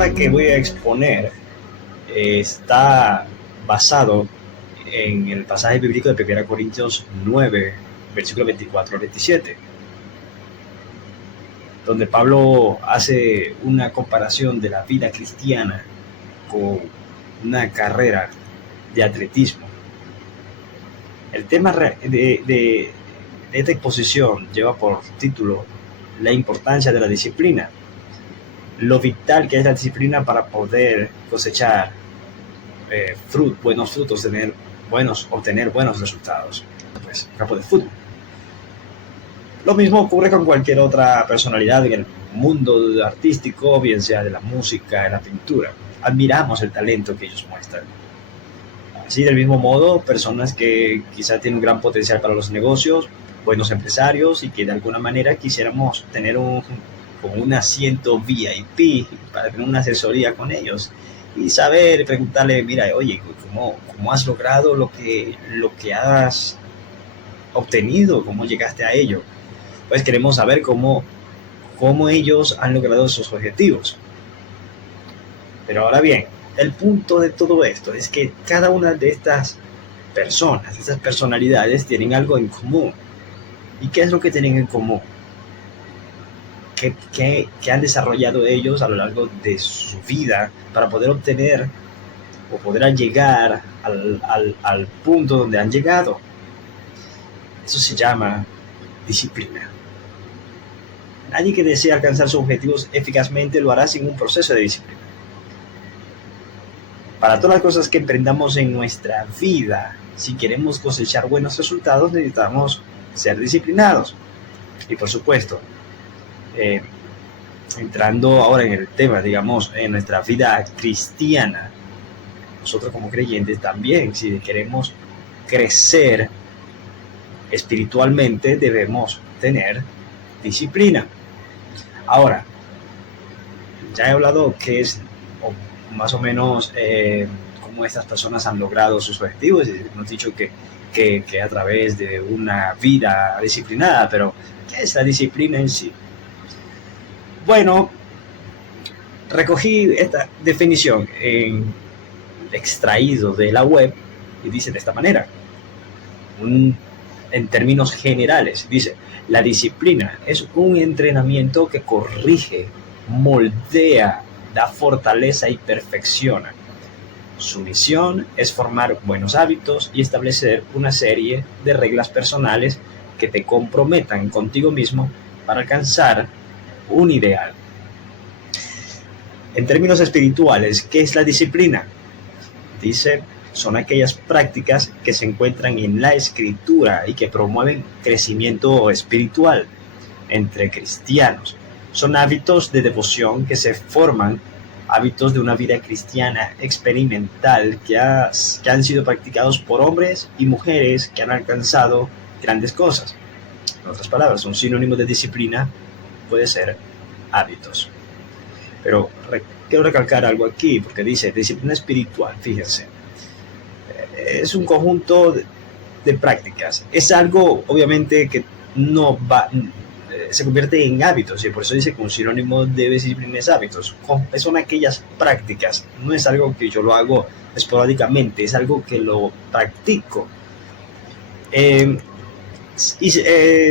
tema que voy a exponer está basado en el pasaje bíblico de 1 Corintios 9, versículo 24 al 27, donde Pablo hace una comparación de la vida cristiana con una carrera de atletismo. El tema de esta exposición lleva por título la importancia de la disciplina, lo vital que es la disciplina para poder cosechar buenos frutos, obtener buenos resultados, pues, en el campo de fútbol. Lo mismo ocurre con cualquier otra personalidad en el mundo artístico, bien sea de la música, de la pintura. Admiramos el talento que ellos muestran. Así, del mismo modo, personas que quizá tienen un gran potencial para los negocios, buenos empresarios, y que de alguna manera quisiéramos tener como un asiento VIP para tener una asesoría con ellos y saber, preguntarle, mira, oye, ¿cómo has logrado lo que has obtenido? ¿Cómo llegaste a ello? Pues queremos saber cómo ellos han logrado sus objetivos. Pero ahora bien, el punto de todo esto es que cada una de estas personas, estas personalidades, tienen algo en común. ¿Y qué es lo que tienen en común? ¿Qué han desarrollado ellos a lo largo de su vida para poder obtener o poder llegar al punto donde han llegado? Eso se llama disciplina. Nadie que desee alcanzar sus objetivos eficazmente lo hará sin un proceso de disciplina. Para todas las cosas que emprendamos en nuestra vida, si queremos cosechar buenos resultados, necesitamos ser disciplinados. Y por supuesto, entrando ahora en el tema, digamos, en nuestra vida cristiana, nosotros como creyentes también, si queremos crecer espiritualmente, debemos tener disciplina. Ahora, ya he hablado que es más o menos cómo estas personas han logrado sus objetivos, y hemos dicho que a través de una vida disciplinada, pero ¿qué es la disciplina en sí? Bueno, recogí esta definición extraído de la web y dice de esta manera, en términos generales, dice: la disciplina es un entrenamiento que corrige, moldea, da fortaleza y perfecciona. Su misión es formar buenos hábitos y establecer una serie de reglas personales que te comprometan contigo mismo para alcanzar un ideal. En términos espirituales, ¿qué es la disciplina? Dice, son aquellas prácticas que se encuentran en la Escritura y que promueven crecimiento espiritual entre cristianos. Son hábitos de devoción que se forman, hábitos de una vida cristiana experimental que han sido practicados por hombres y mujeres que han alcanzado grandes cosas. En otras palabras, un sinónimo de disciplina puede ser hábitos. Pero quiero recalcar algo aquí, porque dice disciplina espiritual. Fíjense, es un conjunto de prácticas. Es algo, obviamente, que no se convierte en hábitos, y por eso dice que un sinónimo de disciplina es hábitos. Son aquellas prácticas, no es algo que yo lo hago esporádicamente, es algo que lo practico.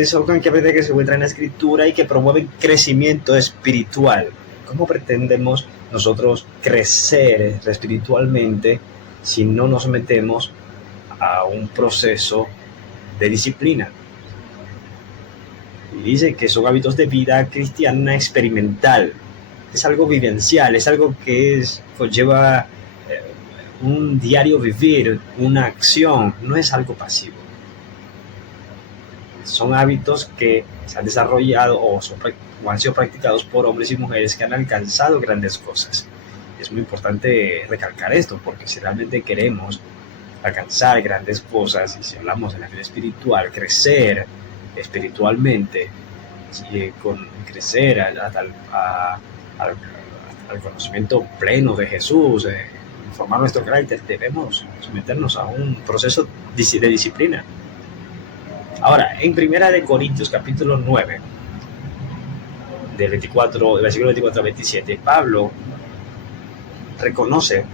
Son actividades que se encuentran en la Escritura y que promueven crecimiento espiritual. ¿Cómo pretendemos nosotros crecer espiritualmente si no nos metemos a un proceso de disciplina? Y dice que son hábitos de vida cristiana experimental. Es algo vivencial, es algo que conlleva un diario vivir, una acción, no es algo pasivo. Son hábitos que se han desarrollado o han sido practicados por hombres y mujeres que han alcanzado grandes cosas. Es muy importante recalcar esto, porque si realmente queremos alcanzar grandes cosas, y si hablamos de la vida espiritual, crecer espiritualmente, crecer al conocimiento pleno de Jesús, formar nuestro carácter, debemos someternos a un proceso de disciplina. Ahora, en 1 Corintios capítulo 9, del versículo 24 al 27, Pablo reconoce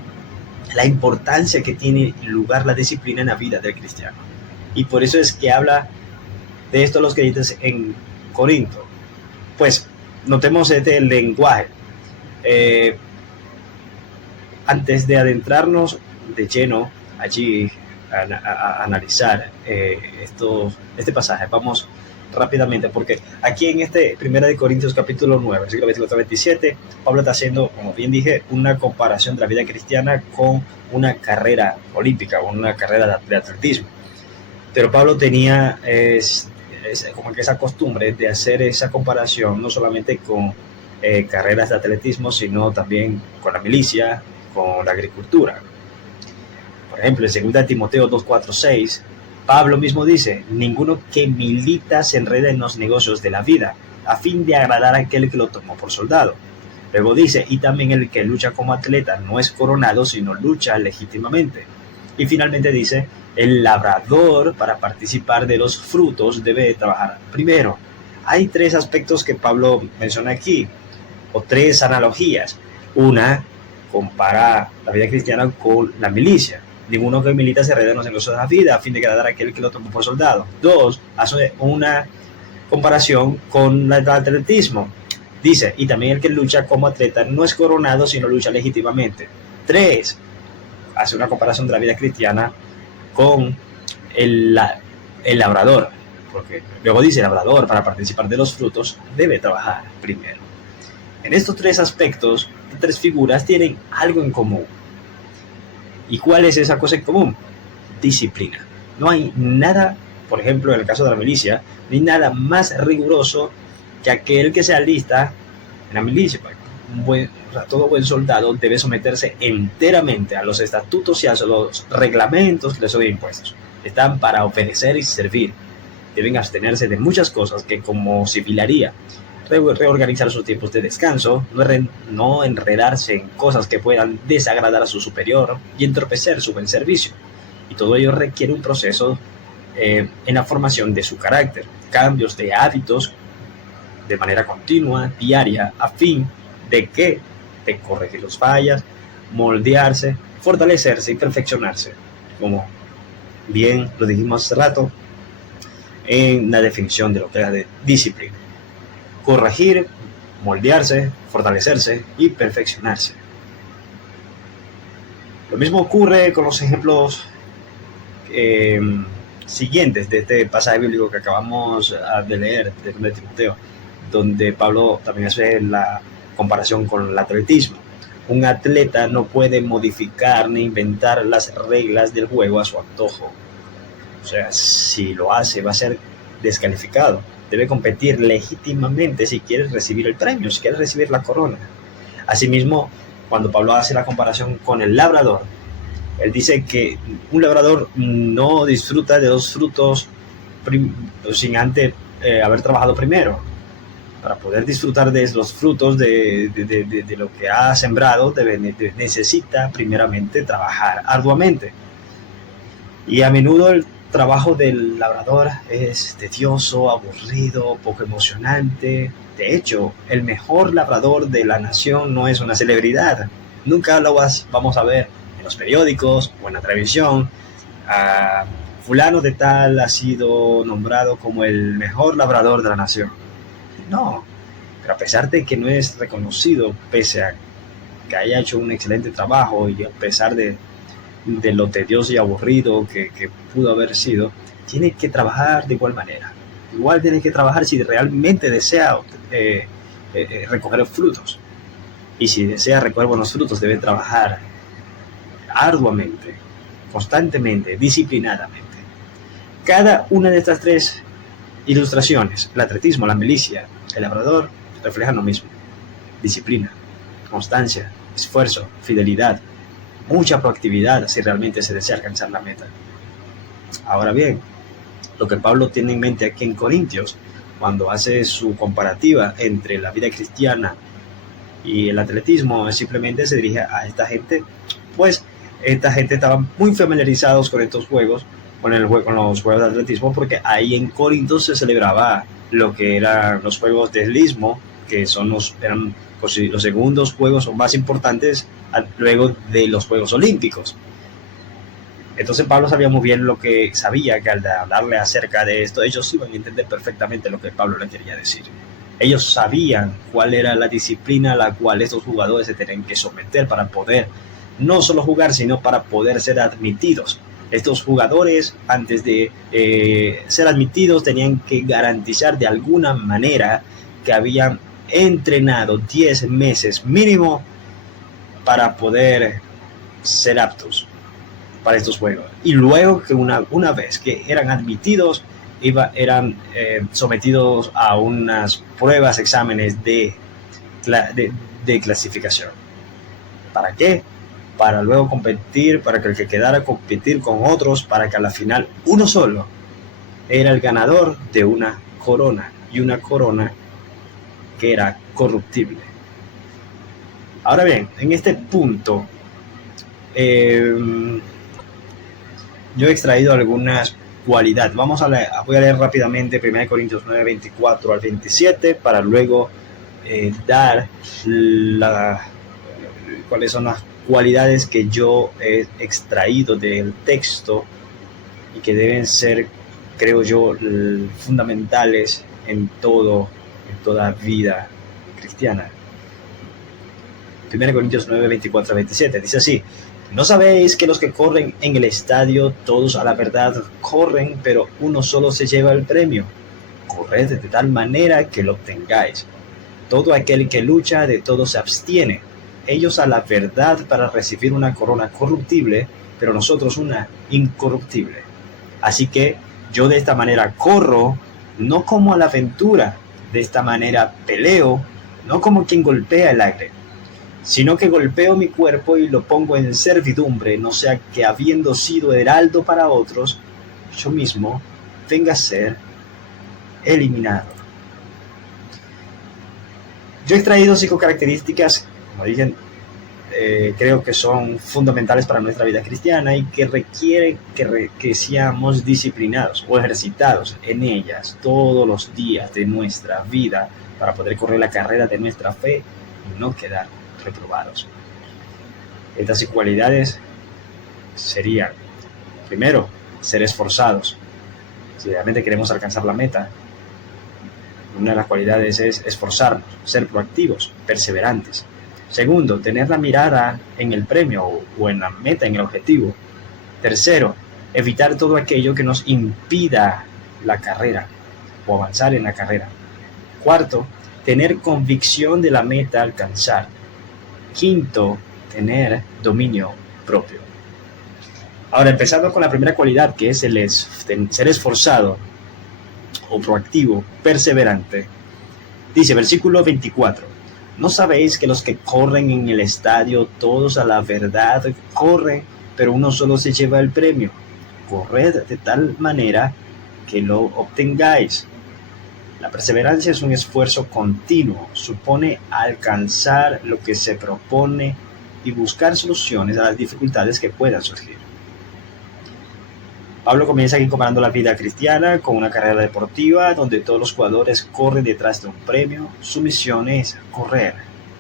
la importancia que tiene lugar la disciplina en la vida del cristiano. Y por eso es que habla de esto los creyentes en Corinto. Pues notemos este lenguaje. Antes de adentrarnos de lleno allí a analizar este pasaje, vamos rápidamente, porque aquí en este 1 Corintios capítulo 9, versículo 27, Pablo está haciendo, como bien dije, una comparación de la vida cristiana con una carrera olímpica o una carrera de atletismo. Pero Pablo tenía como que esa costumbre de hacer esa comparación no solamente con carreras de atletismo, sino también con la milicia, con la agricultura. Por ejemplo, en 2 Timoteo 2, 4, 6, Pablo mismo dice: ninguno que milita se enreda en los negocios de la vida, a fin de agradar a aquel que lo tomó por soldado. Luego dice: y también el que lucha como atleta no es coronado, sino lucha legítimamente. Y finalmente dice: el labrador, para participar de los frutos, debe trabajar primero. Hay tres aspectos que Pablo menciona aquí, o tres analogías. Una, compara la vida cristiana con la milicia. Ninguno que milita se enreda en los negocios de la vida, a fin de agradar a aquel que lo tomó por soldado. Dos, hace una comparación con el atletismo. Dice: y también el que lucha como atleta no es coronado, sino lucha legítimamente. Tres, hace una comparación de la vida cristiana con el labrador, porque luego dice: el labrador, para participar de los frutos, debe trabajar primero. En estos tres aspectos, tres figuras tienen algo en común. ¿Y cuál es esa cosa en común? Disciplina. No hay nada, por ejemplo, en el caso de la milicia, ni nada más riguroso que aquel que se alista en la milicia. Todo buen soldado debe someterse enteramente a los estatutos y a los reglamentos que les son impuestos. Están para obedecer y servir. Deben abstenerse de muchas cosas que, como civil haría, reorganizar sus tiempos de descanso, no enredarse en cosas que puedan desagradar a su superior y entorpecer su buen servicio. Y todo ello requiere un proceso en la formación de su carácter, cambios de hábitos de manera continua, diaria, a fin de corregir los fallas, moldearse, fortalecerse y perfeccionarse, como bien lo dijimos hace rato en la definición de lo que es de disciplina. Corregir, moldearse, fortalecerse y perfeccionarse. Lo mismo ocurre con los ejemplos siguientes de este pasaje bíblico que acabamos de leer de Timoteo, donde Pablo también hace la comparación con el atletismo. Un atleta no puede modificar ni inventar las reglas del juego a su antojo. O sea, si lo hace, va a ser descalificado. Debe competir legítimamente si quiere recibir el premio, si quiere recibir la corona. Asimismo, cuando Pablo hace la comparación con el labrador, él dice que un labrador no disfruta de los frutos sin antes haber trabajado primero. Para poder disfrutar de los frutos de lo que ha sembrado, necesita primeramente trabajar arduamente. Y a menudo el trabajo del labrador es tedioso, aburrido, poco emocionante. De hecho, el mejor labrador de la nación no es una celebridad. Nunca lo vamos a ver en los periódicos o en la televisión. Fulano de tal ha sido nombrado como el mejor labrador de la nación. No, pero a pesar de que no es reconocido, pese a que haya hecho un excelente trabajo y a pesar de lo tedioso y aburrido que pudo haber sido, tiene que trabajar de igual manera. Igual tiene que trabajar si realmente desea recoger frutos. Y si desea recoger buenos frutos, debe trabajar arduamente, constantemente, disciplinadamente. Cada una de estas tres ilustraciones, el atletismo, la milicia, el labrador, reflejan lo mismo: disciplina, constancia, esfuerzo, fidelidad, mucha proactividad si realmente se desea alcanzar la meta. Ahora bien, lo que Pablo tiene en mente aquí en Corintios, cuando hace su comparativa entre la vida cristiana y el atletismo, simplemente se dirige a esta gente, pues esta gente estaba muy familiarizados con estos juegos, con los juegos de atletismo, porque ahí en Corinto se celebraba lo que eran los juegos del istmo, que eran los segundos juegos más importantes luego de los Juegos Olímpicos. Entonces Pablo sabía muy bien lo que sabía, que al hablarle acerca de esto, ellos iban a entender perfectamente lo que Pablo le quería decir. Ellos sabían cuál era la disciplina a la cual estos jugadores se tenían que someter para poder no solo jugar, sino para poder ser admitidos. Estos jugadores, antes de ser admitidos, tenían que garantizar de alguna manera que habían entrenado 10 meses mínimo para poder ser aptos para estos juegos. Y luego que una vez que eran admitidos, eran sometidos a unas pruebas, exámenes de clasificación. ¿Para qué? Para luego competir, para que el que quedara competir con otros, para que a la final uno solo era el ganador de una corona, y una corona que era corruptible. Ahora bien, en este punto yo he extraído algunas cualidades. Voy a leer rápidamente 1 Corintios 9, 24 al 27 para luego dar cuáles son las cualidades que yo he extraído del texto y que deben ser, creo yo, fundamentales en toda vida cristiana. 1 Corintios 9, 24 a 27 dice así: ¿no sabéis que los que corren en el estadio, todos a la verdad corren, pero uno solo se lleva el premio? Corred de tal manera que lo obtengáis. Todo aquel que lucha, de todo se abstiene. Ellos a la verdad para recibir una corona corruptible, pero nosotros una incorruptible. Así que yo de esta manera corro, no como a la aventura, de esta manera peleo, no como quien golpea el aire, sino que golpeo mi cuerpo y lo pongo en servidumbre, no sea que habiendo sido heraldo para otros, yo mismo venga a ser eliminado. Yo he extraído 5 características, como dije, creo que son fundamentales para nuestra vida cristiana y que requieren que seamos disciplinados o ejercitados en ellas todos los días de nuestra vida para poder correr la carrera de nuestra fe y no quedar reprobados. Estas cualidades serían: primero, ser esforzados. Si realmente queremos alcanzar la meta, una de las cualidades es esforzarnos, ser proactivos, perseverantes. Segundo, tener la mirada en el premio o en la meta, en el objetivo. Tercero, evitar todo aquello que nos impida la carrera o avanzar en la carrera. Cuarto, tener convicción de la meta a alcanzar. Quinto, tener dominio propio. Ahora, empezando con la primera cualidad, que es ser esforzado o proactivo, perseverante. Dice, versículo 24: ¿no sabéis que los que corren en el estadio, todos a la verdad corren, pero uno solo se lleva el premio? Corred de tal manera que lo obtengáis. La perseverancia es un esfuerzo continuo, supone alcanzar lo que se propone y buscar soluciones a las dificultades que puedan surgir. Pablo comienza aquí comparando la vida cristiana con una carrera deportiva donde todos los jugadores corren detrás de un premio. Su misión es correr.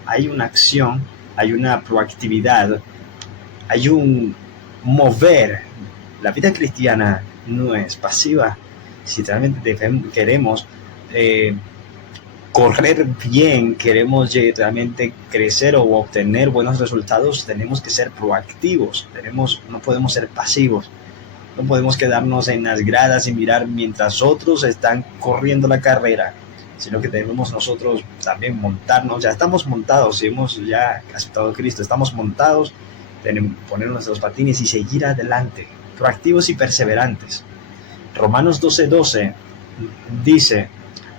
Hay una acción, hay una proactividad, hay un mover. La vida cristiana no es pasiva. Si realmente queremos correr bien, queremos realmente crecer o obtener buenos resultados, tenemos que ser proactivos. No podemos ser pasivos. No podemos quedarnos en las gradas y mirar mientras otros están corriendo la carrera, sino que debemos nosotros también montarnos. Ya estamos montados, si hemos ya aceptado a Cristo, estamos montados, tenemos que poner nuestros patines y seguir adelante, proactivos y perseverantes. Romanos 12:12 dice: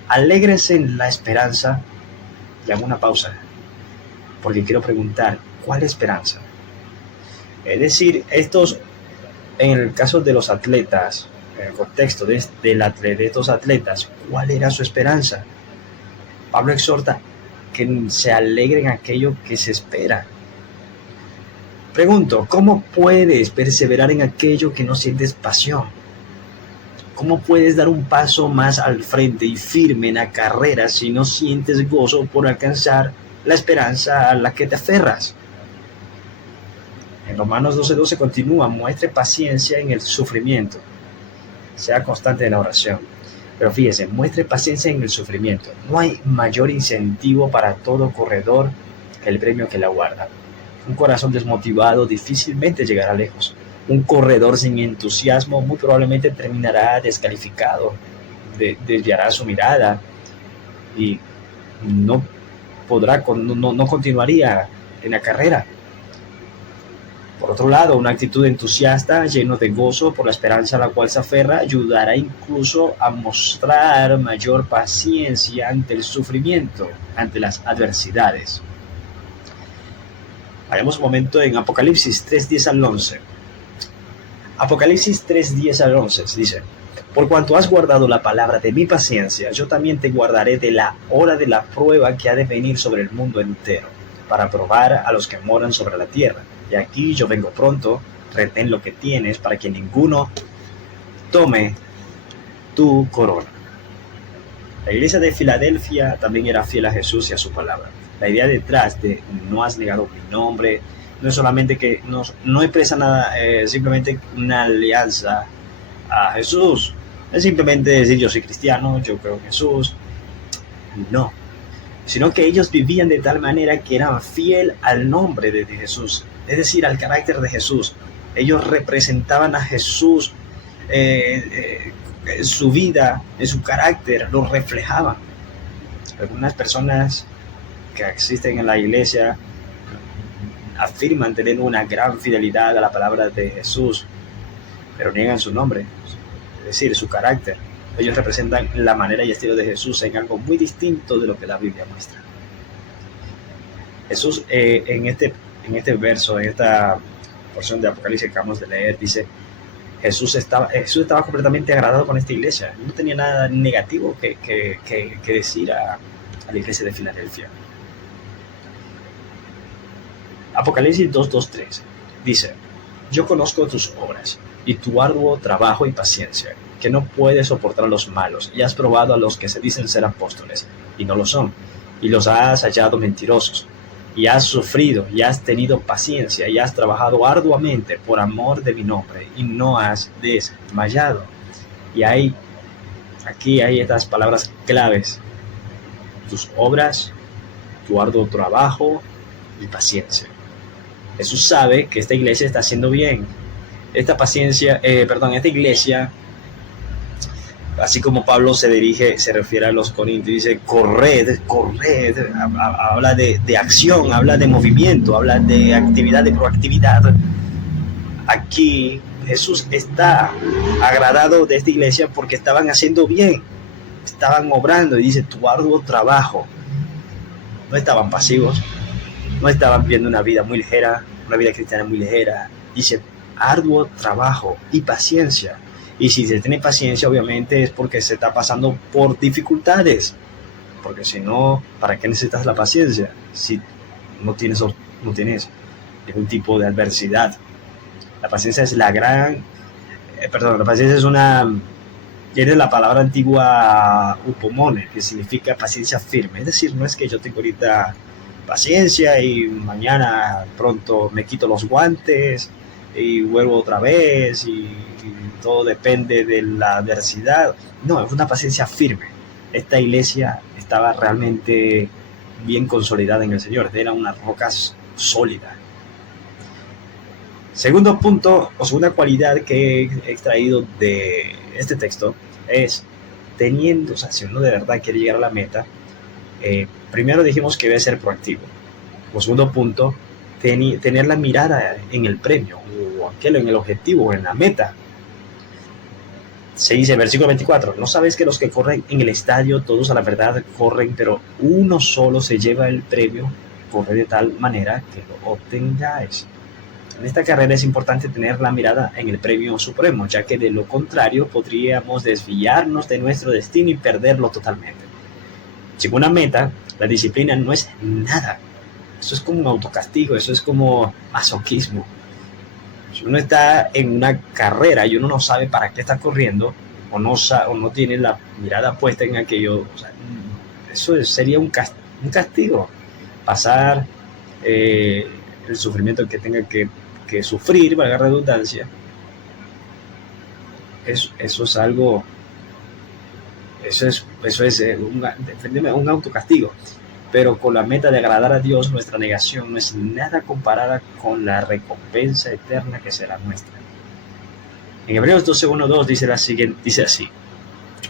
alégrense en la esperanza. Y hago una pausa, porque quiero preguntar, ¿cuál esperanza? Es decir, en el caso de los atletas, en el contexto de estos atletas, ¿cuál era su esperanza? Pablo exhorta que se alegren aquello que se espera. Pregunto, ¿cómo puedes perseverar en aquello que no sientes pasión? ¿Cómo puedes dar un paso más al frente y firme en la carrera si no sientes gozo por alcanzar la esperanza a la que te aferras? En Romanos 12:12 continúa: muestre paciencia en el sufrimiento, sea constante en la oración. Pero fíjese, muestre paciencia en el sufrimiento. No hay mayor incentivo para todo corredor que el premio que la guarda. Un corazón desmotivado difícilmente llegará lejos. Un corredor sin entusiasmo muy probablemente terminará descalificado, desviará su mirada y no continuaría en la carrera. Por otro lado, una actitud entusiasta, lleno de gozo por la esperanza a la cual se aferra, ayudará incluso a mostrar mayor paciencia ante el sufrimiento, ante las adversidades. Vayamos un momento en Apocalipsis 3:10 al 11. Apocalipsis 3:10 al 11 dice: por cuanto has guardado la palabra de mi paciencia, yo también te guardaré de la hora de la prueba que ha de venir sobre el mundo entero, para probar a los que moran sobre la tierra. Y aquí yo vengo pronto, retén lo que tienes para que ninguno tome tu corona. La iglesia de Filadelfia también era fiel a Jesús y a su palabra. La idea detrás de no has negado mi nombre no es solamente que no expresa nada, simplemente una alianza a Jesús. Es simplemente decir yo soy cristiano, yo creo en Jesús. No, sino que ellos vivían de tal manera que eran fiel al nombre de Jesús, es decir, al carácter de Jesús. Ellos representaban a Jesús, en su vida, en su carácter, lo reflejaban. Algunas personas que existen en la iglesia afirman tener una gran fidelidad a la palabra de Jesús, pero niegan su nombre, es decir, su carácter. Ellos representan la manera y estilo de Jesús en algo muy distinto de lo que la Biblia muestra. Jesús, en este verso, en esta porción de Apocalipsis que acabamos de leer, dice: Jesús estaba completamente agradado con esta iglesia. No tenía nada negativo que decir a la iglesia de Filadelfia. Apocalipsis 2:3 dice: yo conozco tus obras y tu arduo trabajo y paciencia, que no puedes soportar a los malos, y has probado a los que se dicen ser apóstoles y no lo son, y los has hallado mentirosos, y has sufrido y has tenido paciencia y has trabajado arduamente por amor de mi nombre y no has desmayado. Y aquí hay estas palabras claves: tus obras, tu arduo trabajo y paciencia. Jesús sabe que esta iglesia está haciendo bien. Esta iglesia, así como Pablo se refiere a los corintios, dice: corred, habla de acción, habla de movimiento, habla de actividad, de proactividad. Aquí Jesús está agradado de esta iglesia porque estaban haciendo bien, estaban obrando, y dice: tu arduo trabajo. No estaban pasivos, no estaban viendo una vida muy ligera, una vida cristiana muy ligera. Dice: arduo trabajo y paciencia. Y si se tiene paciencia, obviamente es porque se está pasando por dificultades, porque si no, ¿para qué necesitas la paciencia si no tienes ningún tipo de adversidad? La paciencia es tiene la palabra antigua upomone, que significa paciencia firme. Es decir, no es que yo tengo ahorita paciencia y mañana pronto me quito los guantes y vuelvo otra vez y todo depende de la adversidad. No, es una paciencia firme. Esta iglesia estaba realmente bien consolidada en el Señor, era una roca sólida. Segundo punto, o segunda cualidad que he extraído de este texto es si uno de verdad quiere llegar a la meta, primero dijimos que debe ser proactivo. O segundo punto, tener la mirada en el premio, o en el objetivo, en la meta. Se dice, versículo 24: ¿no sabes que los que corren en el estadio, todos a la verdad corren, pero uno solo se lleva el premio? Corre de tal manera que lo obtengáis. En esta carrera es importante tener la mirada en el premio supremo, ya que de lo contrario podríamos desviarnos de nuestro destino y perderlo totalmente. Sin una meta, la disciplina no es nada. Eso es como un autocastigo, eso es como masoquismo. Si uno está en una carrera y uno no sabe para qué está corriendo, o no tiene la mirada puesta en aquello, o sea, eso sería un castigo. Pasar el sufrimiento que tenga que sufrir, valga la redundancia, eso es algo, eso es un autocastigo. Pero con la meta de agradar a Dios, nuestra negación no es nada comparada con la recompensa eterna que será nuestra. En Hebreos 12:1-2 dice así: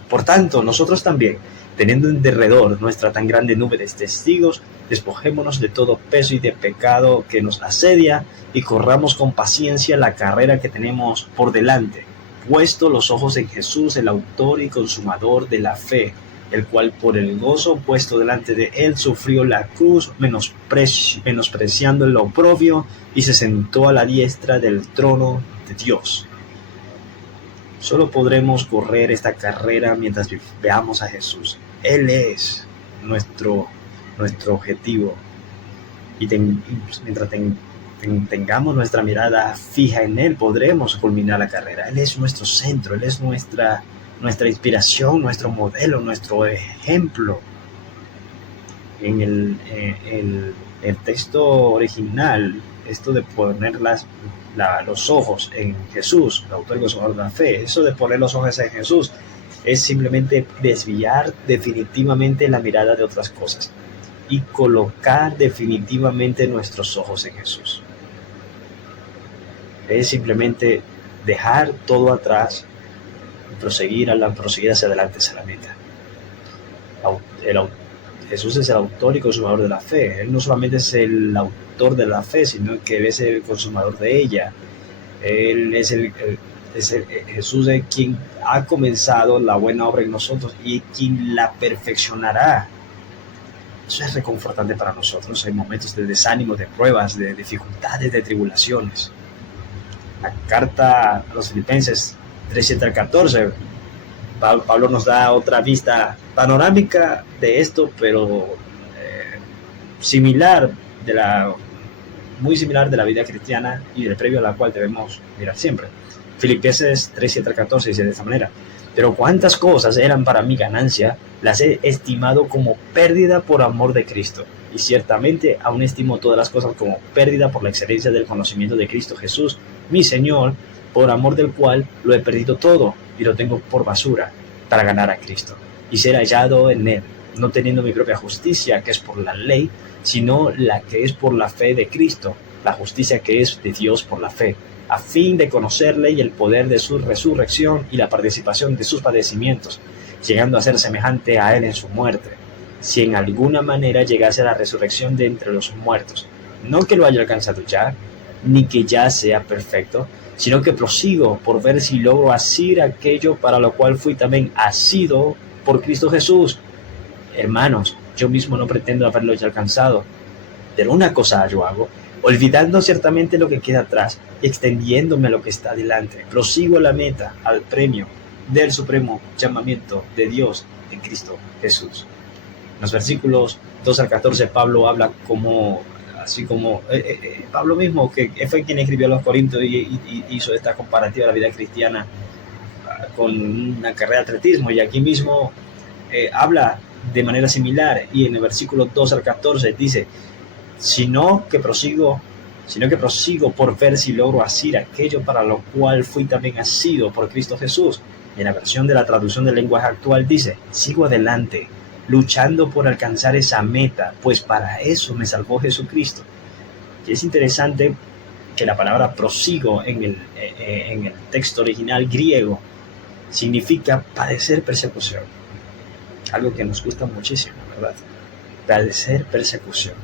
por tanto, nosotros también, teniendo en derredor nuestra tan grande nube de testigos, despojémonos de todo peso y de pecado que nos asedia y corramos con paciencia la carrera que tenemos por delante, puesto los ojos en Jesús, el autor y consumador de la fe, el cual por el gozo puesto delante de él sufrió la cruz, menospreciando el oprobio, y se sentó a la diestra del trono de Dios. Solo podremos correr esta carrera mientras veamos a Jesús. Él es nuestro objetivo. Y mientras tengamos nuestra mirada fija en Él, podremos culminar la carrera. Él es nuestro centro, Él es nuestra inspiración, nuestro modelo, nuestro ejemplo. En el texto original, esto de poner los ojos en Jesús, el autor y consumador de la fe, eso de poner los ojos en Jesús es simplemente desviar definitivamente la mirada de otras cosas y colocar definitivamente nuestros ojos en Jesús. Es simplemente dejar todo atrás y proseguir hacia adelante, hacia la meta. Jesús es el autor y consumador de la fe. Él no solamente es el autor de la fe, sino que es el consumador de ella. Él Jesús es quien ha comenzado la buena obra en nosotros y quien la perfeccionará. Eso es reconfortante para nosotros en momentos de desánimo, de pruebas, de dificultades, de tribulaciones. La carta a los Filipenses 3:7-14, Pablo nos da otra vista panorámica de esto, pero muy similar de la vida cristiana y del previo a la cual debemos mirar siempre. Filipenses 3:7-14 dice de esta manera: pero cuántas cosas eran para mi ganancia, las he estimado como pérdida por amor de Cristo. Y ciertamente aún estimo todas las cosas como pérdida por la excelencia del conocimiento de Cristo Jesús, mi Señor, por amor del cual lo he perdido todo y lo tengo por basura para ganar a Cristo y ser hallado en Él, no teniendo mi propia justicia, que es por la ley, sino la que es por la fe de Cristo, la justicia que es de Dios por la fe, a fin de conocerle y el poder de su resurrección y la participación de sus padecimientos, llegando a ser semejante a Él en su muerte, si en alguna manera llegase a la resurrección de entre los muertos. No que lo haya alcanzado ya, ni que ya sea perfecto, sino que prosigo por ver si logro asir aquello para lo cual fui también asido por Cristo Jesús. Hermanos, yo mismo no pretendo haberlo ya alcanzado, pero una cosa yo hago, olvidando ciertamente lo que queda atrás y extendiéndome a lo que está delante, prosigo a la meta, al premio del supremo llamamiento de Dios en Cristo Jesús. En los versículos 2-14, Pablo habla así como Pablo mismo, que fue quien escribió a los Corintios y hizo esta comparativa de la vida cristiana con una carrera de atletismo, y aquí mismo habla de manera similar, y en el versículo 2-14 dice: sino que prosigo por ver si logro asir aquello para lo cual fui también asido por Cristo Jesús. Y en la versión de la traducción del lenguaje actual dice: sigo adelante, luchando por alcanzar esa meta, pues para eso me salvó Jesucristo. Y es interesante que la palabra prosigo en el texto original griego significa padecer persecución. Algo que nos gusta muchísimo, ¿verdad? Padecer persecución.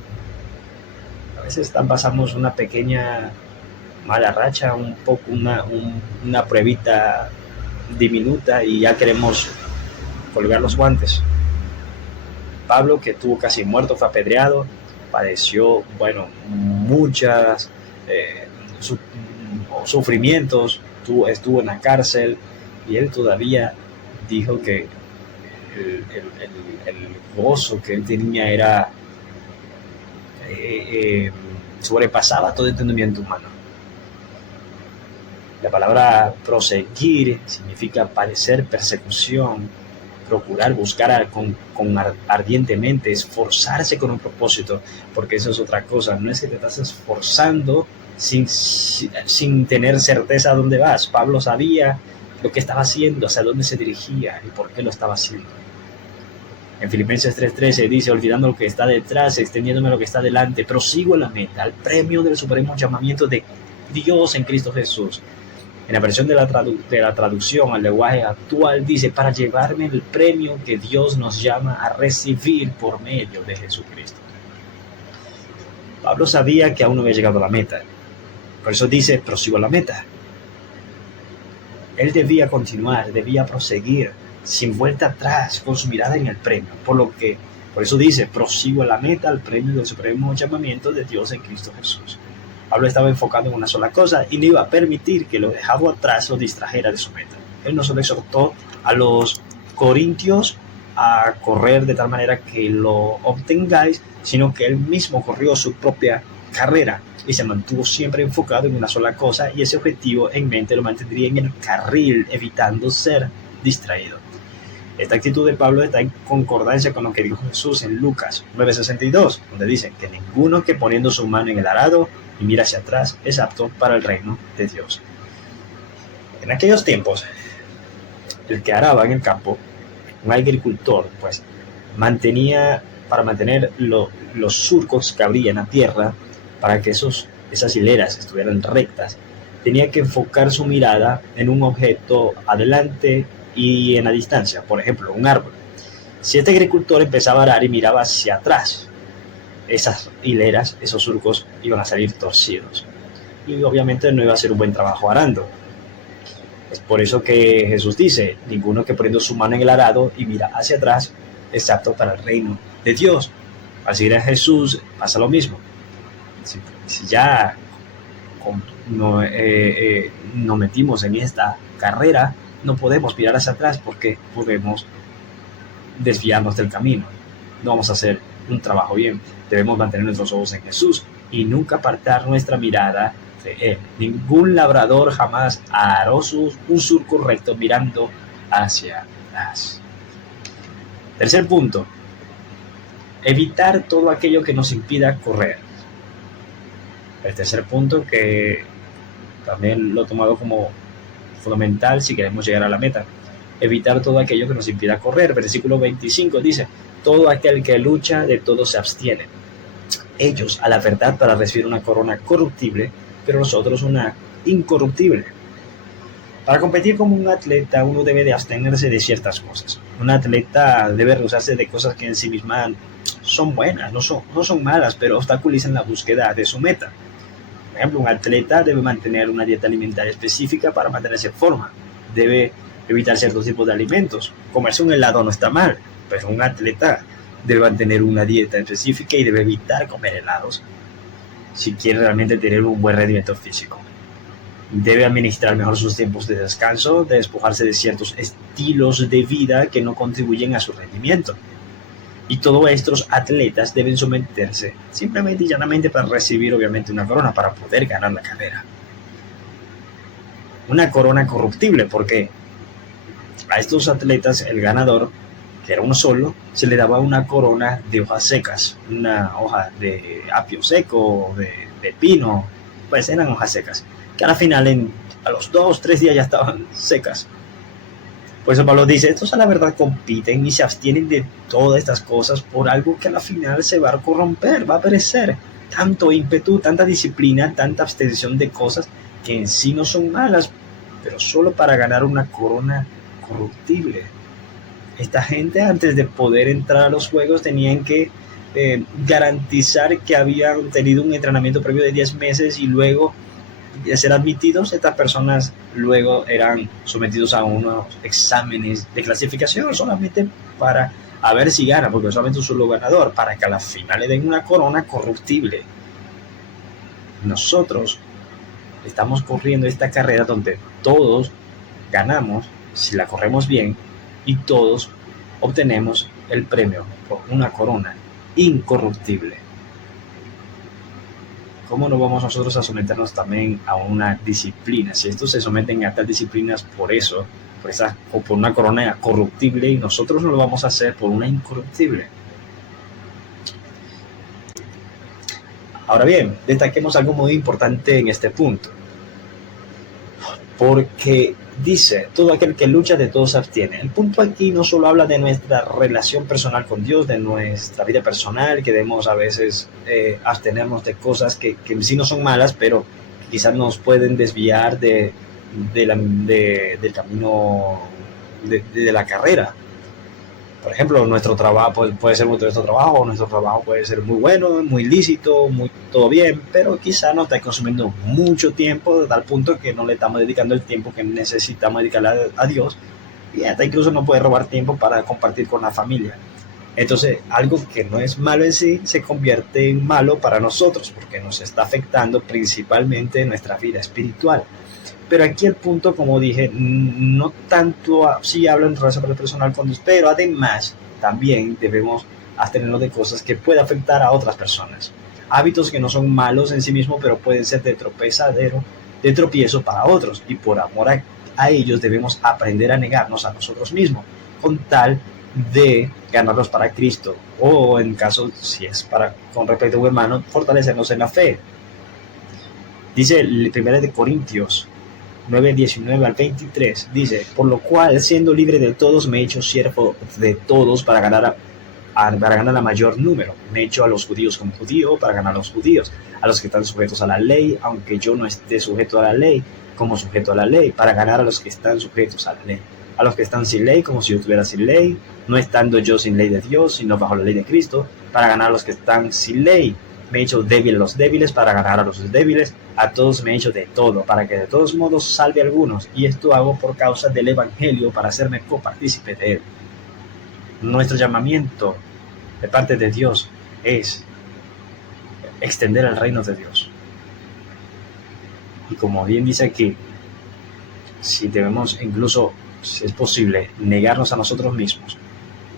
A veces pasamos una pequeña mala racha, un poco una pruebita diminuta y ya queremos colgar los guantes. Pablo, que estuvo casi muerto, fue apedreado, padeció, muchas sufrimientos, estuvo en la cárcel, y él todavía dijo que el gozo que él tenía era sobrepasaba todo entendimiento humano. La palabra proseguir significa padecer persecución, procurar, buscar ardientemente, esforzarse con un propósito, porque eso es otra cosa. No es que te estás esforzando sin tener certeza a dónde vas. Pablo sabía lo que estaba haciendo, hacia dónde se dirigía y por qué lo estaba haciendo. En Filipenses 3:13 dice, olvidando lo que está detrás, extendiéndome lo que está delante, prosigo a la meta, al premio del supremo llamamiento de Dios en Cristo Jesús. En la versión de la traducción al lenguaje actual dice, para llevarme el premio que Dios nos llama a recibir por medio de Jesucristo. Pablo sabía que aún no había llegado a la meta. Por eso dice, prosigo a la meta. Él debía continuar, debía proseguir, sin vuelta atrás, con su mirada en el premio. Por eso dice, prosigo a la meta, al premio del supremo llamamiento de Dios en Cristo Jesús. Pablo estaba enfocado en una sola cosa y no iba a permitir que lo dejado atrás lo distrajera de su meta. Él no solo exhortó a los corintios a correr de tal manera que lo obtengáis, sino que él mismo corrió su propia carrera y se mantuvo siempre enfocado en una sola cosa, y ese objetivo en mente lo mantendría en el carril, evitando ser distraído. Esta actitud de Pablo está en concordancia con lo que dijo Jesús en Lucas 9:62, donde dice que ninguno que poniendo su mano en el arado y mira hacia atrás es apto para el reino de Dios. En aquellos tiempos, el que araba en el campo, un agricultor, pues para mantener los surcos que habría en la tierra, para que esas hileras estuvieran rectas, tenía que enfocar su mirada en un objeto adelante y en la distancia, por ejemplo, un árbol. Si este agricultor empezaba a arar y miraba hacia atrás, esas hileras, esos surcos iban a salir torcidos y obviamente no iba a ser un buen trabajo arando. Es por eso que Jesús dice, ninguno que poniendo su mano en el arado y mira hacia atrás es apto para el reino de Dios. Al seguir a Jesús pasa lo mismo. Si ya nos metimos en esta carrera, no podemos mirar hacia atrás porque podemos desviarnos del camino. No vamos a hacer un trabajo bien. Debemos mantener nuestros ojos en Jesús y nunca apartar nuestra mirada de Él. Ningún labrador jamás hará un surco recto mirando hacia atrás. Tercer punto, evitar todo aquello que nos impida correr. El tercer punto, que también lo he tomado como fundamental si queremos llegar a la meta, evitar todo aquello que nos impida correr. Versículo 25 dice, todo aquel que lucha de todo se abstiene. Ellos a la verdad para recibir una corona corruptible, pero nosotros una incorruptible. Para competir como un atleta uno debe de abstenerse de ciertas cosas. Un atleta debe rehusarse de cosas que en sí mismas son buenas, no son malas, pero obstaculizan la búsqueda de su meta. Por ejemplo, un atleta debe mantener una dieta alimentaria específica para mantenerse en forma. Debe evitar ciertos tipos de alimentos. Comerse un helado no está mal, pero un atleta debe mantener una dieta específica y debe evitar comer helados si quiere realmente tener un buen rendimiento físico. Debe administrar mejor sus tiempos de descanso, de despojarse de ciertos estilos de vida que no contribuyen a su rendimiento. Y todos estos atletas deben someterse simplemente y llanamente para recibir obviamente una corona, para poder ganar la carrera. Una corona corruptible, porque a estos atletas el ganador, que era uno solo, se le daba una corona de hojas secas, una hoja de apio seco, de pino, pues eran hojas secas, que a la final a los 2-3 días ya estaban secas. Por eso Pablo dice, estos a la verdad compiten y se abstienen de todas estas cosas por algo que a la final se va a corromper, va a perecer. Tanto ímpetu, tanta disciplina, tanta abstención de cosas que en sí no son malas, pero solo para ganar una corona corruptible. Esta gente, antes de poder entrar a los juegos, tenían que garantizar que habían tenido un entrenamiento previo de 10 meses y luego de ser admitidos, estas personas luego eran sometidos a unos exámenes de clasificación solamente para a ver si ganan, porque solamente un solo ganador, para que a la final le den una corona corruptible. Nosotros estamos corriendo esta carrera donde todos ganamos si la corremos bien y todos obtenemos el premio por una corona incorruptible. ¿cómo no vamos nosotros a someternos también a una disciplina? Si estos se someten a tal disciplinas por eso, o por una corona corruptible, y nosotros no lo vamos a hacer por una incorruptible. Ahora bien, destaquemos algo muy importante en este punto, porque dice, todo aquel que lucha de todo se abstiene. El punto aquí no solo habla de nuestra relación personal con Dios, de nuestra vida personal, que debemos a veces abstenernos de cosas que sí no son malas, pero quizás nos pueden desviar del camino de la carrera. Por ejemplo, nuestro trabajo puede ser nuestro trabajo puede ser muy bueno, muy lícito, todo bien, pero quizá nos está consumiendo mucho tiempo, de tal punto que no le estamos dedicando el tiempo que necesitamos dedicarle a Dios, y hasta incluso nos puede robar tiempo para compartir con la familia. Entonces, algo que no es malo en sí se convierte en malo para nosotros, porque nos está afectando principalmente nuestra vida espiritual. Pero aquí el punto, como dije, no tanto sí hablo en relación personal con Dios, pero además también debemos abstenernos de cosas que pueden afectar a otras personas. Hábitos que no son malos en sí mismos, pero pueden ser de tropiezo para otros. Y por amor a ellos debemos aprender a negarnos a nosotros mismos, con tal de ganarlos para Cristo. O en caso, si es con respecto a un hermano, fortalecernos en la fe. Dice el 1 Corintios 9:19 al 23, dice, por lo cual, siendo libre de todos, me he hecho siervo de todos para ganar a mayor número. Me he hecho a los judíos como judío para ganar a los judíos, a los que están sujetos a la ley, aunque yo no esté sujeto a la ley, como sujeto a la ley, para ganar a los que están sujetos a la ley, a los que están sin ley, como si yo estuviera sin ley, no estando yo sin ley de Dios, sino bajo la ley de Cristo, para ganar a los que están sin ley. Me he hecho débil a los débiles para ganar a los débiles. A todos me he hecho de todo, para que de todos modos salve a algunos. Y esto hago por causa del Evangelio, para hacerme copartícipe de él. Nuestro llamamiento de parte de Dios es extender el reino de Dios. Y como bien dice aquí, si debemos incluso, si es posible, negarnos a nosotros mismos,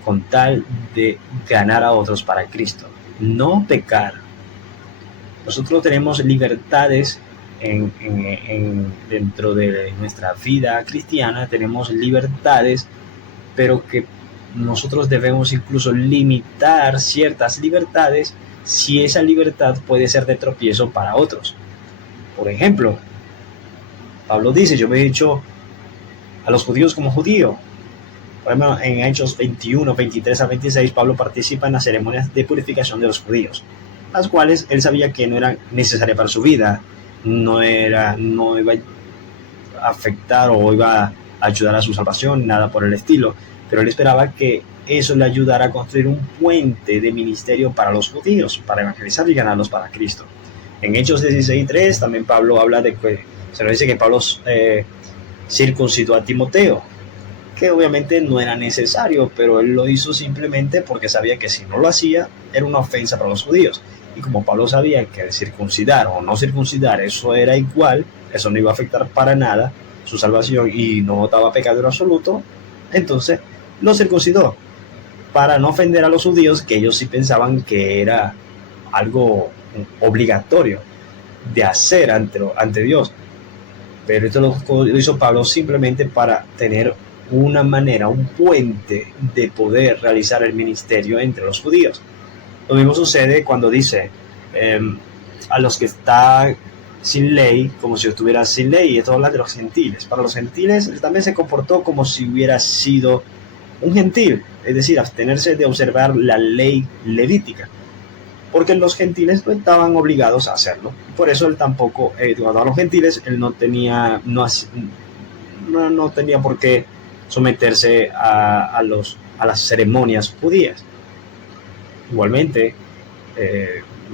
con tal de ganar a otros para Cristo. No pecar. Nosotros tenemos libertades dentro de nuestra vida cristiana, tenemos libertades, pero que nosotros debemos incluso limitar ciertas libertades si esa libertad puede ser de tropiezo para otros. Por ejemplo, Pablo dice, yo me he hecho a los judíos como judío. Por ejemplo, en Hechos 21, 23 a 26, Pablo participa en las ceremonias de purificación de los judíos, las cuales él sabía que no eran necesarias para su vida, no iba a afectar o iba a ayudar a su salvación, nada por el estilo, pero él esperaba que eso le ayudara a construir un puente de ministerio para los judíos, para evangelizar y ganarlos para Cristo. En Hechos 16:3 también Pablo habla de que, se nos dice que Pablo circuncidó a Timoteo, que obviamente no era necesario, pero él lo hizo simplemente porque sabía que si no lo hacía era una ofensa para los judíos. Y como Pablo sabía que circuncidar o no circuncidar eso era igual, eso no iba a afectar para nada su salvación y no estaba pecado en absoluto, entonces lo circuncidó para no ofender a los judíos, que ellos sí pensaban que era algo obligatorio de hacer ante Dios. Pero esto lo hizo Pablo simplemente para tener una manera, un puente de poder realizar el ministerio entre los judíos. Lo mismo sucede cuando dice a los que están sin ley, como si estuviera sin ley, y esto habla de los gentiles. Para los gentiles él también se comportó como si hubiera sido un gentil, es decir, abstenerse de observar la ley levítica, porque los gentiles no estaban obligados a hacerlo. Por eso él tampoco, a los gentiles, él no tenía por qué someterse a las ceremonias judías. Igualmente,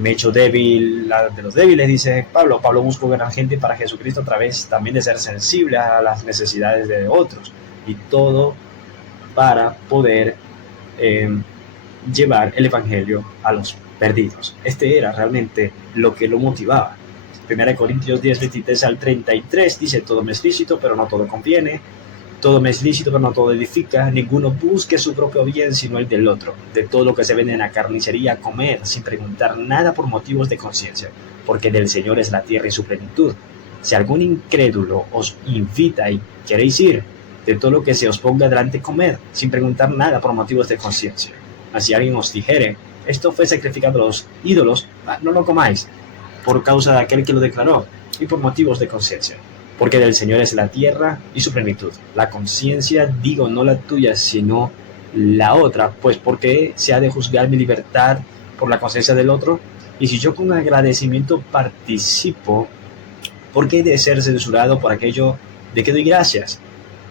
me he hecho débil de los débiles, dice Pablo. Pablo buscó ganar gente para Jesucristo a través también de ser sensible a las necesidades de otros, y todo para poder llevar el evangelio a los perdidos. Este era realmente lo que lo motivaba. 1 Corintios 10, 23 al 33 dice, todo me es lícito, pero no todo conviene. Todo me es lícito, pero no todo edifica. Ninguno busque su propio bien, sino el del otro. De todo lo que se vende en la carnicería, comer, sin preguntar nada por motivos de conciencia, porque del Señor es la tierra y su plenitud. Si algún incrédulo os invita y queréis ir, de todo lo que se os ponga delante comed, sin preguntar nada por motivos de conciencia. Mas si alguien os dijere, esto fue sacrificado a los ídolos, no lo comáis, por causa de aquel que lo declaró, y por motivos de conciencia. Porque del Señor es la tierra y su plenitud. La conciencia, digo, no la tuya, sino la otra, pues porque se ha de juzgar mi libertad por la conciencia del otro. Y si yo con agradecimiento participo, ¿por qué he de ser censurado por aquello de que doy gracias?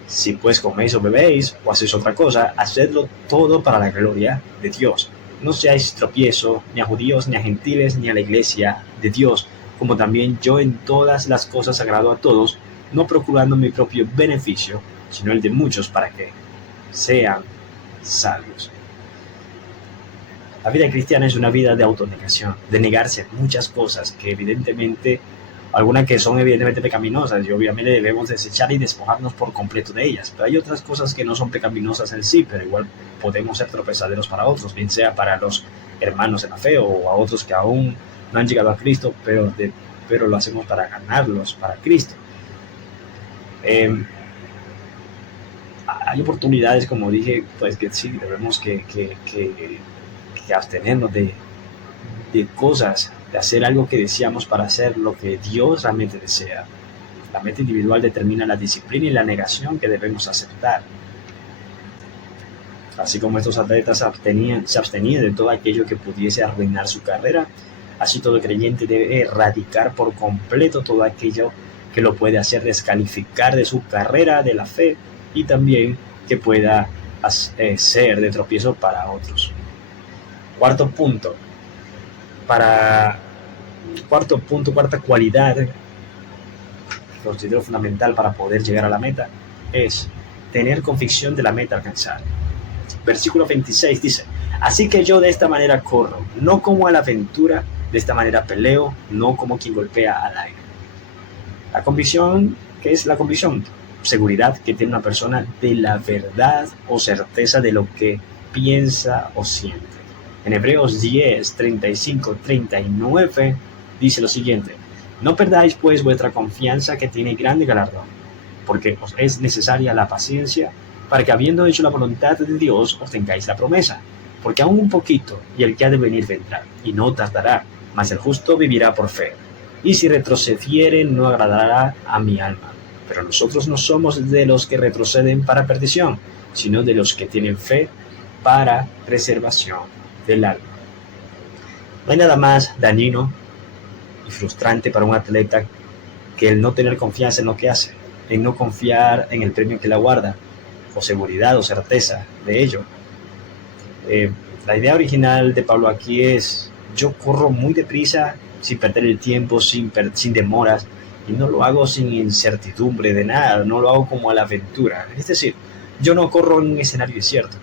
Si pues coméis o bebéis o hacéis otra cosa, hacedlo todo para la gloria de Dios. No seáis tropiezo ni a judíos, ni a gentiles, ni a la iglesia de Dios, como también yo en todas las cosas agrado a todos, no procurando mi propio beneficio, sino el de muchos para que sean salvos. La vida cristiana es una vida de autonegación, de negarse muchas cosas que evidentemente, algunas que son evidentemente pecaminosas y obviamente debemos desechar y despojarnos por completo de ellas, pero hay otras cosas que no son pecaminosas en sí, pero igual podemos ser tropezaderos para otros, bien sea para los hermanos en la fe o a otros que aún no han llegado a Cristo, pero lo hacemos para ganarlos para Cristo. Hay oportunidades, como dije, pues que sí, debemos que abstenernos de cosas, de hacer algo que deseamos para hacer lo que Dios realmente desea. La meta individual determina la disciplina y la negación que debemos aceptar. Así como estos atletas se abstenían de todo aquello que pudiese arruinar su carrera, así todo creyente debe erradicar por completo todo aquello que lo puede hacer descalificar de su carrera, de la fe, y también que pueda ser de tropiezo para otros. Cuarta cualidad que considero fundamental para poder llegar a la meta es tener convicción de la meta alcanzada. Versículo 26 dice: así que yo de esta manera corro, no como a la aventura, de esta manera peleo, no como quien golpea al aire. La convicción, ¿qué es la convicción? Seguridad que tiene una persona de la verdad o certeza de lo que piensa o siente. En Hebreos 10, 35, 39 dice lo siguiente: no perdáis pues vuestra confianza, que tiene grande galardón, porque os es necesaria la paciencia, para que habiendo hecho la voluntad de Dios obtengáis la promesa. Porque aún un poquito, y el que ha de venir vendrá, y no tardará, mas el justo vivirá por fe. Y si retrocediere, no agradará a mi alma. Pero nosotros no somos de los que retroceden para perdición, sino de los que tienen fe para preservación del alma. No hay nada más dañino y frustrante para un atleta que el no tener confianza en lo que hace, en no confiar en el premio que le aguarda, o seguridad o certeza de ello. La idea original de Pablo aquí es: yo corro muy deprisa, sin perder el tiempo, sin demoras, y no lo hago sin incertidumbre de nada, no lo hago como a la aventura. Es decir, yo no corro en un escenario incierto.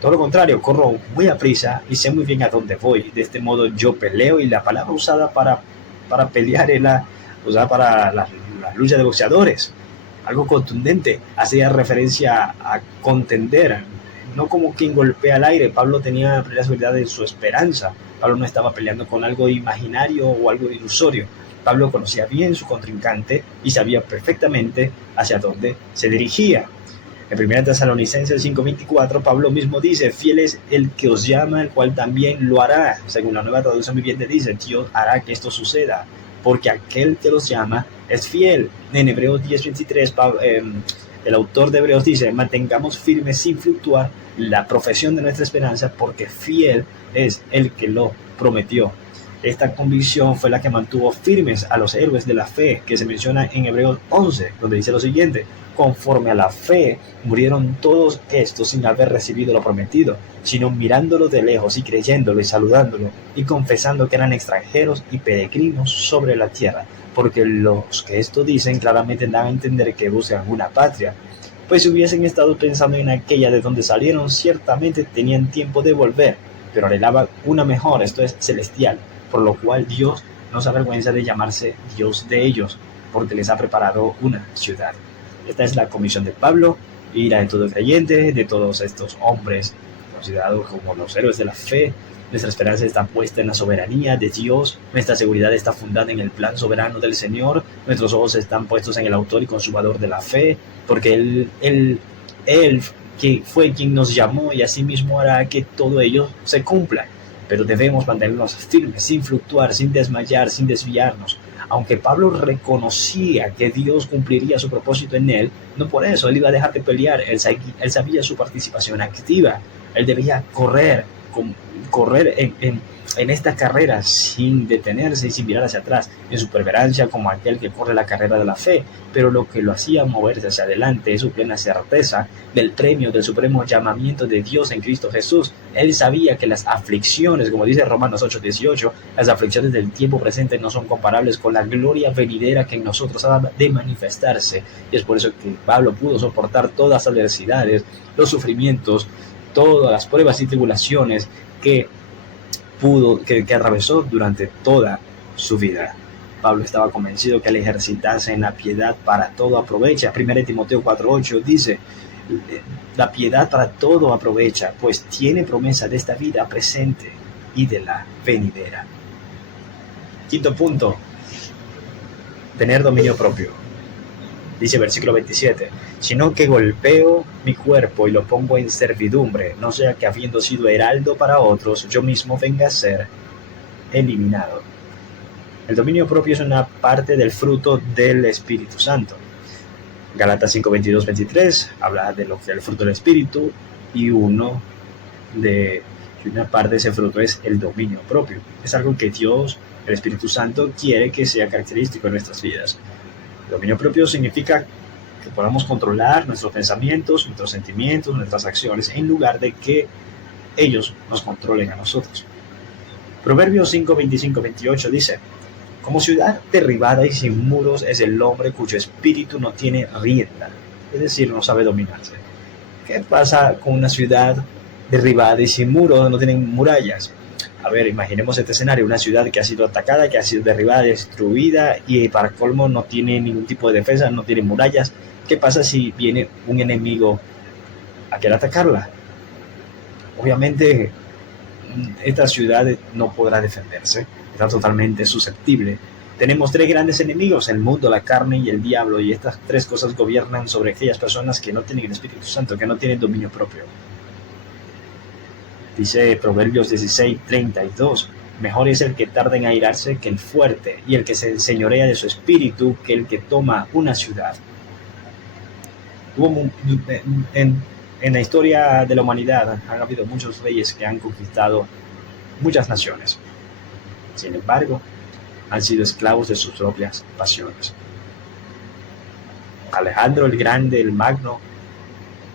Todo lo contrario, corro muy a prisa y sé muy bien a dónde voy. De este modo yo peleo, y la palabra usada para pelear es usada para la lucha de boxeadores. Algo contundente, hacía referencia a contender, no como quien golpea al aire. Pablo tenía plena seguridad de su esperanza. Pablo no estaba peleando con algo imaginario o algo ilusorio. Pablo conocía bien su contrincante y sabía perfectamente hacia dónde se dirigía. En 1 Tesalonicenses 5:24, Pablo mismo dice: fiel es el que os llama, el cual también lo hará. Según la Nueva Traducción Viviente dice: Dios hará que esto suceda, porque aquel que los llama es fiel. En Hebreos 10:23, el autor de Hebreos dice: mantengamos firme sin fluctuar la profesión de nuestra esperanza, porque fiel es el que lo prometió. Esta convicción fue la que mantuvo firmes a los héroes de la fe, que se menciona en Hebreos 11, donde dice lo siguiente: conforme a la fe murieron todos estos sin haber recibido lo prometido, sino mirándolo de lejos y creyéndolo y saludándolo y confesando que eran extranjeros y peregrinos sobre la tierra, porque los que esto dicen claramente dan a entender que buscan una patria. Pues si hubiesen estado pensando en aquella de donde salieron, ciertamente tenían tiempo de volver, pero anhelaban una mejor, esto es celestial, por lo cual Dios no se avergüenza de llamarse Dios de ellos, porque les ha preparado una ciudad. Esta es la comisión de Pablo y la de todo creyente, de todos estos hombres considerados como los héroes de la fe, Nuestra esperanza está puesta en la soberanía de Dios, nuestra seguridad está fundada en el plan soberano del Señor, nuestros ojos están puestos en el autor y consumador de la fe, porque Él que fue quien nos llamó y asimismo hará que todo ello se cumpla. Pero debemos mantenernos firmes, sin fluctuar, sin desmayar, sin desviarnos. Aunque Pablo reconocía que Dios cumpliría su propósito en él, no por eso él iba a dejar de pelear. Él sabía su participación activa. Él debía correr en esta carrera sin detenerse y sin mirar hacia atrás, en su perseverancia como aquel que corre la carrera de la fe. Pero lo que lo hacía moverse hacia adelante es su plena certeza del premio del supremo llamamiento de Dios en Cristo Jesús. Él sabía que las aflicciones, como dice Romanos 8:18, las aflicciones del tiempo presente no son comparables con la gloria venidera que en nosotros ha de manifestarse. Y es por eso que Pablo pudo soportar todas las adversidades, los sufrimientos, todas las pruebas y tribulaciones que atravesó durante toda su vida. Pablo estaba convencido que al ejercitarse en la piedad para todo aprovecha. 1 Timoteo 4:8 dice: la piedad para todo aprovecha, pues tiene promesa de esta vida presente y de la venidera. Quinto punto: tener dominio propio. Dice versículo 27, sino que golpeo mi cuerpo y lo pongo en servidumbre, no sea que habiendo sido heraldo para otros, yo mismo venga a ser eliminado. El dominio propio es una parte del fruto del Espíritu Santo. Gálatas 5:22-23 habla de lo que es el fruto del Espíritu y una parte de ese fruto es el dominio propio. Es algo que Dios, el Espíritu Santo, quiere que sea característico en nuestras vidas. El dominio propio significa que podamos controlar nuestros pensamientos, nuestros sentimientos, nuestras acciones, en lugar de que ellos nos controlen a nosotros. Proverbios 5:25-28 dice: como ciudad derribada y sin muros es el hombre cuyo espíritu no tiene rienda, es decir, no sabe dominarse. ¿Qué pasa con una ciudad derribada y sin muros, no tienen murallas? A ver, imaginemos este escenario, una ciudad que ha sido atacada, que ha sido derribada, destruida y para colmo no tiene ningún tipo de defensa, no tiene murallas. ¿Qué pasa si viene un enemigo a querer atacarla? Obviamente esta ciudad no podrá defenderse, está totalmente susceptible. Tenemos tres grandes enemigos: el mundo, la carne y el diablo, y estas tres cosas gobiernan sobre aquellas personas que no tienen el Espíritu Santo, que no tienen dominio propio. Dice Proverbios 16:32, mejor es el que tarda en airarse que el fuerte, y el que se enseñorea de su espíritu que el que toma una ciudad. En la historia de la humanidad han habido muchos reyes que han conquistado muchas naciones. Sin embargo, han sido esclavos de sus propias pasiones. Alejandro el Grande, el Magno,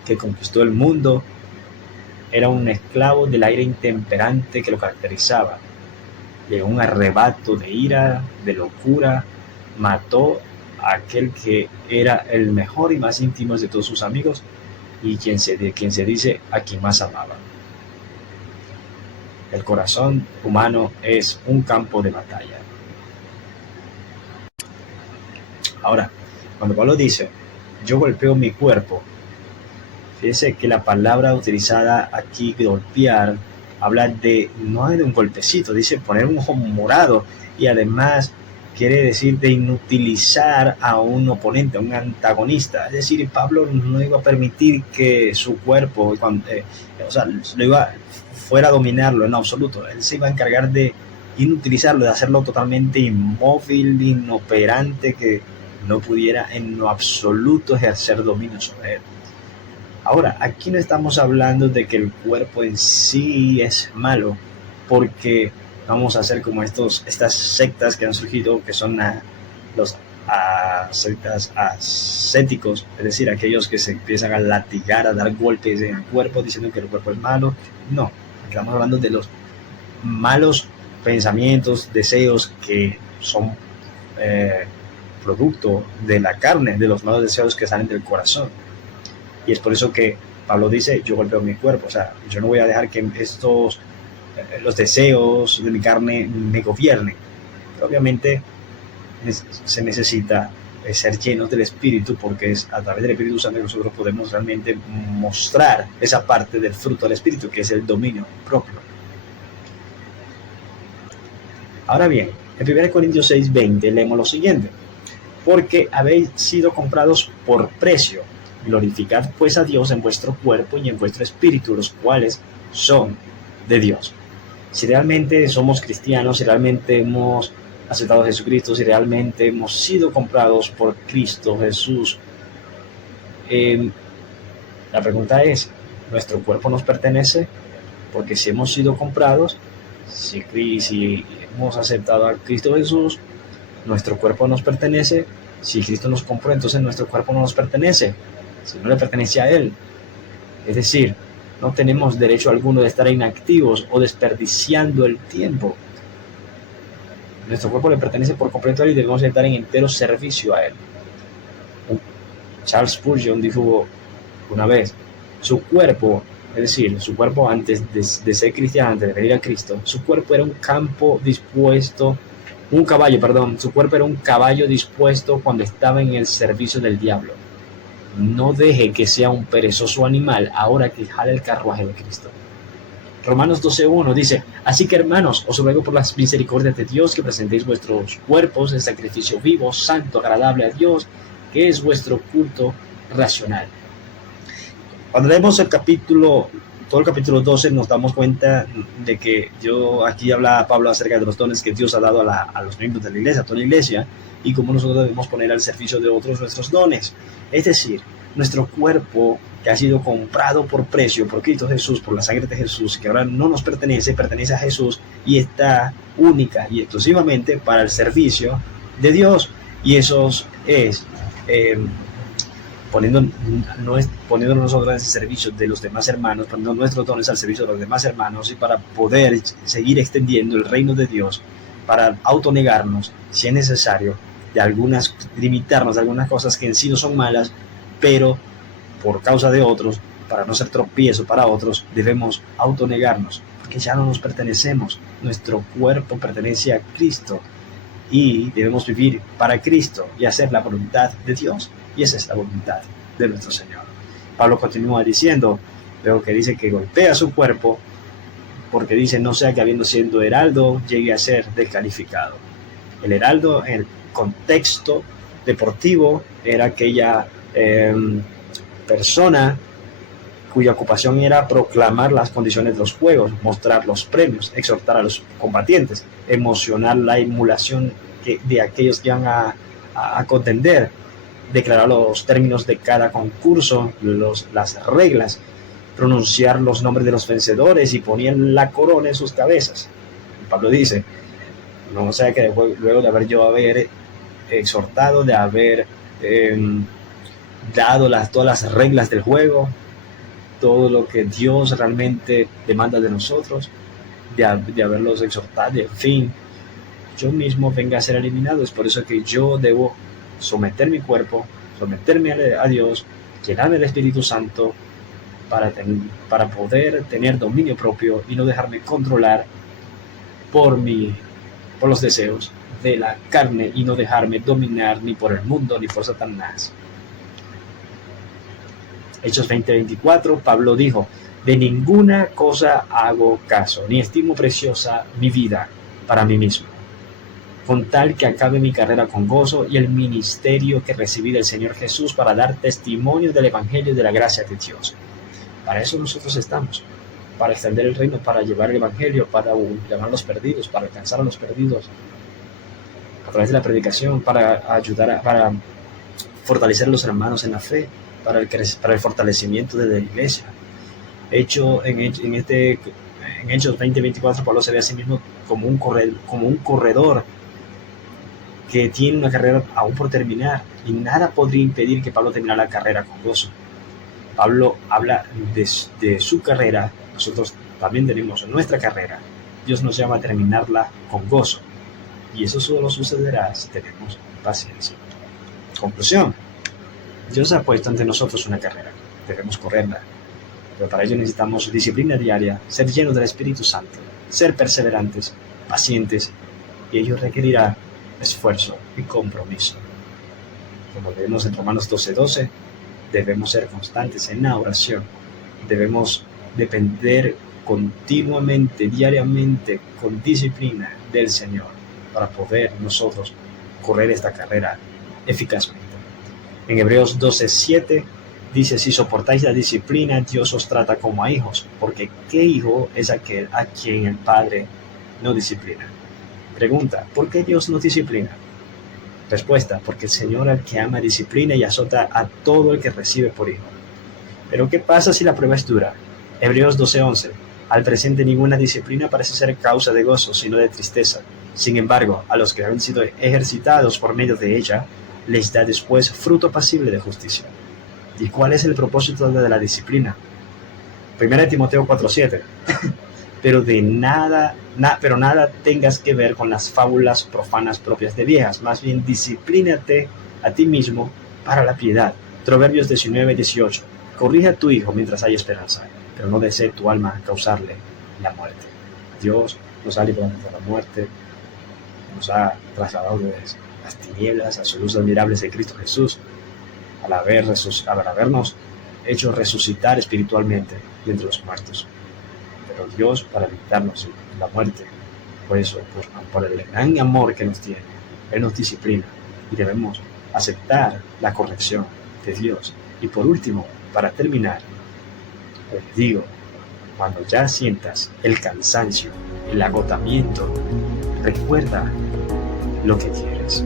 que conquistó el mundo, era un esclavo del aire intemperante que lo caracterizaba. De un arrebato de ira, de locura, mató a aquel que era el mejor y más íntimo de todos sus amigos y quien se dice a quien más amaba. El corazón humano es un campo de batalla. Ahora, cuando Pablo dice, yo golpeo mi cuerpo, fíjese que la palabra utilizada aquí, golpear, habla no de un golpecito, dice poner un ojo morado, y además quiere decir de inutilizar a un oponente, a un antagonista. Es decir, Pablo no iba a permitir que su cuerpo, fuera a dominarlo en absoluto. Él se iba a encargar de inutilizarlo, de hacerlo totalmente inmóvil, inoperante, que no pudiera en lo absoluto ejercer dominio sobre él. Ahora, aquí no estamos hablando de que el cuerpo en sí es malo, porque vamos a hacer como estas sectas que han surgido, que son los sectas ascéticos, es decir, aquellos que se empiezan a latigar, a dar golpes en el cuerpo, diciendo que el cuerpo es malo. No, estamos hablando de los malos pensamientos, deseos que son producto de la carne, de los malos deseos que salen del corazón. Y es por eso que Pablo dice, yo golpeo mi cuerpo. O sea, yo no voy a dejar que los deseos de mi carne me gobiernen. Pero obviamente se necesita ser llenos del Espíritu, porque es a través del Espíritu Santo que nosotros podemos realmente mostrar esa parte del fruto del Espíritu, que es el dominio propio. Ahora bien, en 1 Corintios 6:20 leemos lo siguiente: porque habéis sido comprados por precio. Glorificad pues a Dios en vuestro cuerpo y en vuestro espíritu, los cuales son de Dios. Si realmente somos cristianos, si realmente hemos aceptado a Jesucristo, si realmente hemos sido comprados por Cristo Jesús, la pregunta es, ¿nuestro cuerpo nos pertenece? Porque si hemos sido comprados, si hemos aceptado a Cristo Jesús, nuestro cuerpo nos pertenece. Si Cristo nos compró, entonces nuestro cuerpo no nos pertenece, si no le pertenece a Él. Es decir, no tenemos derecho alguno de estar inactivos o desperdiciando el tiempo. Nuestro cuerpo le pertenece por completo a Él y debemos estar en entero servicio a Él. Charles Spurgeon dijo una vez, su cuerpo, es decir, su cuerpo antes de ser cristiano, antes de venir a Cristo, su cuerpo era un su cuerpo era un caballo dispuesto cuando estaba en el servicio del diablo. No deje que sea un perezoso animal ahora que jale el carruaje de Cristo. Romanos 12:1 dice, así que hermanos, os ruego por las misericordias de Dios que presentéis vuestros cuerpos en sacrificio vivo, santo, agradable a Dios, que es vuestro culto racional. Cuando leemos todo el capítulo 12, nos damos cuenta de que aquí habla Pablo acerca de los dones que Dios ha dado a los miembros de la iglesia, a toda la iglesia, y cómo nosotros debemos poner al servicio de otros nuestros dones. Es decir, nuestro cuerpo que ha sido comprado por precio por Cristo Jesús, por la sangre de Jesús, que ahora no nos pertenece a Jesús y está única y exclusivamente para el servicio de Dios. Y eso es poniéndonos nosotros en el servicio de los demás hermanos, poniendo nuestros dones al servicio de los demás hermanos, y para poder seguir extendiendo el reino de Dios, para autonegarnos, si es necesario, limitarnos de algunas cosas que en sí no son malas, pero por causa de otros, para no ser tropiezo para otros, debemos autonegarnos, porque ya no nos pertenecemos. Nuestro cuerpo pertenece a Cristo y debemos vivir para Cristo y hacer la voluntad de Dios. Y esa es la voluntad de nuestro Señor. Pablo continúa diciendo, luego que dice que golpea su cuerpo, porque dice, no sea que habiendo sido heraldo, llegue a ser descalificado. El heraldo, en el contexto deportivo, era aquella persona cuya ocupación era proclamar las condiciones de los juegos, mostrar los premios, exhortar a los combatientes, emocionar la emulación de aquellos que van a contender, declarar los términos de cada concurso, las reglas, pronunciar los nombres de los vencedores y ponían la corona en sus cabezas. Pablo dice, no sea que luego de haber exhortado, de haber dado todas las reglas del juego, todo lo que Dios realmente demanda de nosotros, de haberlos exhortado, en fin, yo mismo venga a ser eliminado. Es por eso que yo debo someter mi cuerpo, someterme a Dios, llenarme del Espíritu Santo para poder tener dominio propio y no dejarme controlar por los deseos de la carne y no dejarme dominar ni por el mundo ni por Satanás. Hechos 20:24, Pablo dijo, de ninguna cosa hago caso, ni estimo preciosa mi vida para mí mismo, con tal que acabe mi carrera con gozo y el ministerio que recibí del Señor Jesús para dar testimonio del Evangelio de la gracia de Dios. Para eso nosotros estamos, para extender el reino, para llevar el Evangelio, para llamar a los perdidos, para alcanzar a los perdidos, a través de la predicación, para ayudar, para fortalecer a los hermanos en la fe, para el fortalecimiento de la iglesia. En Hechos 20:24, Pablo se ve a sí mismo como un corredor que tiene una carrera aún por terminar, y nada podría impedir que Pablo terminara la carrera con gozo. Pablo habla de su carrera, nosotros también tenemos nuestra carrera. Dios nos llama a terminarla con gozo, y eso solo sucederá si tenemos paciencia. Conclusión: Dios ha puesto ante nosotros una carrera, debemos correrla, pero para ello necesitamos disciplina diaria, ser llenos del Espíritu Santo, ser perseverantes, pacientes, y ello requerirá esfuerzo y compromiso. Como leemos en Romanos 12:12, debemos ser constantes en la oración, debemos depender continuamente, diariamente, con disciplina del Señor. para poder nosotros correr esta carrera eficazmente. En Hebreos 12:7 dice: si soportáis la disciplina, Dios os trata como a hijos, porque ¿qué hijo es aquel a quien el Padre no disciplina? Pregunta: ¿por qué Dios nos disciplina? Respuesta: porque el Señor al que ama disciplina y azota a todo el que recibe por hijo. Pero ¿qué pasa si la prueba es dura? Hebreos 12:11: al presente ninguna disciplina parece ser causa de gozo, sino de tristeza. Sin embargo, a los que han sido ejercitados por medio de ella, les da después fruto apacible de justicia. ¿Y cuál es el propósito de la disciplina? 1 Timoteo 4:7. Pero nada tengas que ver con las fábulas profanas propias de viejas, más bien disciplínate a ti mismo para la piedad. Proverbios 19:18. Corrige a tu hijo mientras hay esperanza, pero no desee tu alma causarle la muerte. Dios nos ha librado de la muerte, nos ha trasladado de las tinieblas a su luz admirable de Cristo Jesús, al habernos hecho resucitar espiritualmente de entre los muertos. Pero Dios, para evitarnos la muerte, por eso, por el gran amor que nos tiene, Él nos disciplina y debemos aceptar la corrección de Dios. Y por último, para terminar, les digo, cuando ya sientas el cansancio, el agotamiento, recuerda lo que quieres.